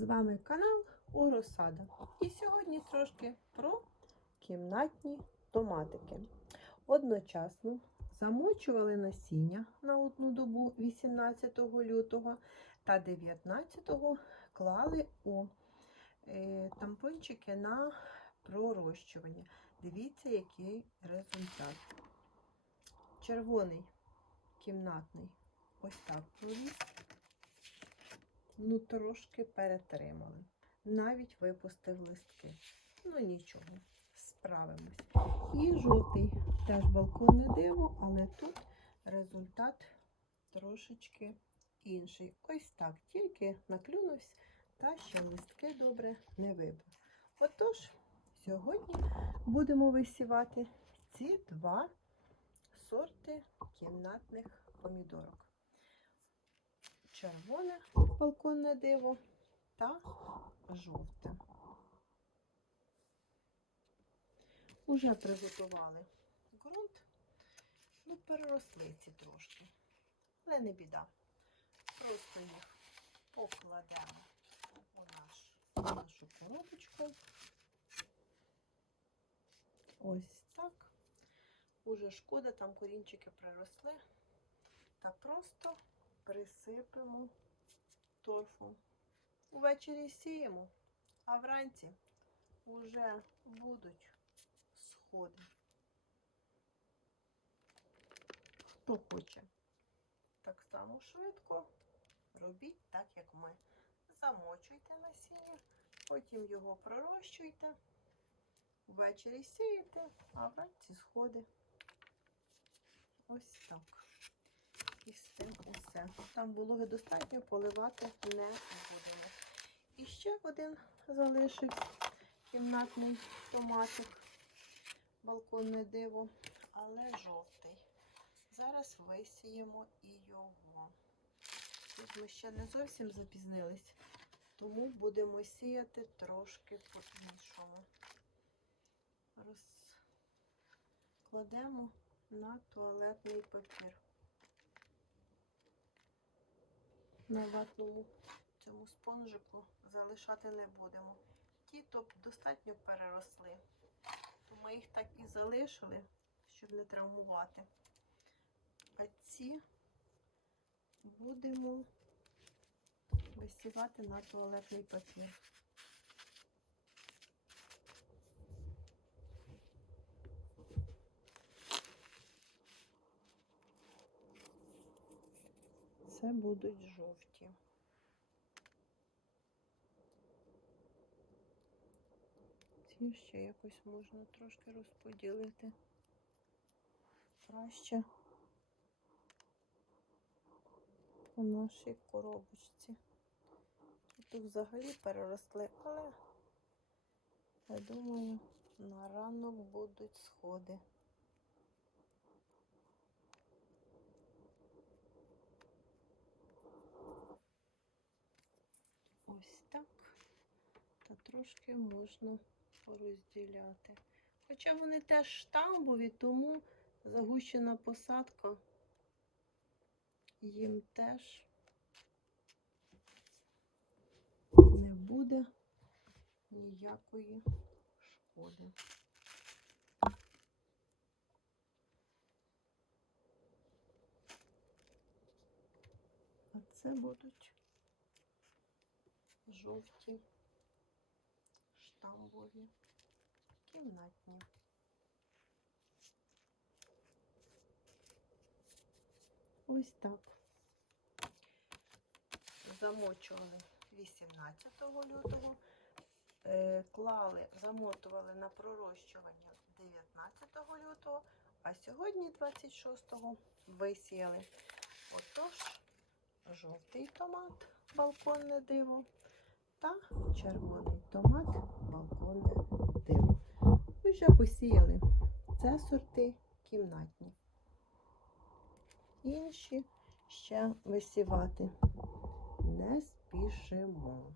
З вами канал Уросада. І сьогодні трошки про кімнатні томатики. Одночасно замочували насіння на одну добу 18 лютого та 19 клали у е, тампончики на пророщування. Дивіться, який результат. Червоний кімнатний ось так проріс. Ну, трошки перетримали. Навіть випустив листки. Ну нічого, справимось. І жовтий теж балконне диво, але тут результат трошечки інший. Ось так, тільки наклюнувся та ще листки добре не вибив. Отож, сьогодні будемо висівати ці два сорти кімнатних помідорок. Червоне балконне диво та жовте. Уже приготували ґрунт, ну, переросли ці трошки, але не біда. Просто їх покладемо у наш, у нашу коробочку. Ось так. Уже шкода, там корінчики приросли. Та просто присипемо торфом. Увечері сіємо, а вранці вже будуть сходи. Хто хоче так само швидко, робіть так, як ми. Замочуйте насіння, потім його пророщуйте, ввечері сієте, а вранці сходи. Ось так. Цим. Там вологи достатньо, поливати не будемо. І ще один залишить кімнатний томатик, балконне диво, але жовтий. Зараз висіємо і його. Тут ми ще не зовсім запізнились, тому будемо сіяти трошки по-іншому. Розкладемо на туалетний папір. На ватному цьому спонжику залишати не будемо. Ті то достатньо переросли, то ми їх так і залишили, щоб не травмувати. А ці будемо висівати на туалетний папір. Це будуть жовті. Ці ще якось можна трошки розподілити краще по нашій коробочці. Тут взагалі переросли, але я думаю, на ранок будуть сходи. Ось так. Та трошки можна порозділяти. Хоча вони теж штамбові, тому загущена посадка їм теж не буде ніякої шкоди. А це будуть жовті штамбові кімнатні. Ось так. Замочували 18 лютого, е, клали, замотували на пророщування 19 лютого, а сьогодні 26-го висіяли. Отож, жовтий томат, балконне диво та червоний томат, балконне диво. Ми вже посіяли. Це сорти кімнатні. Інші ще висівати не спішимо.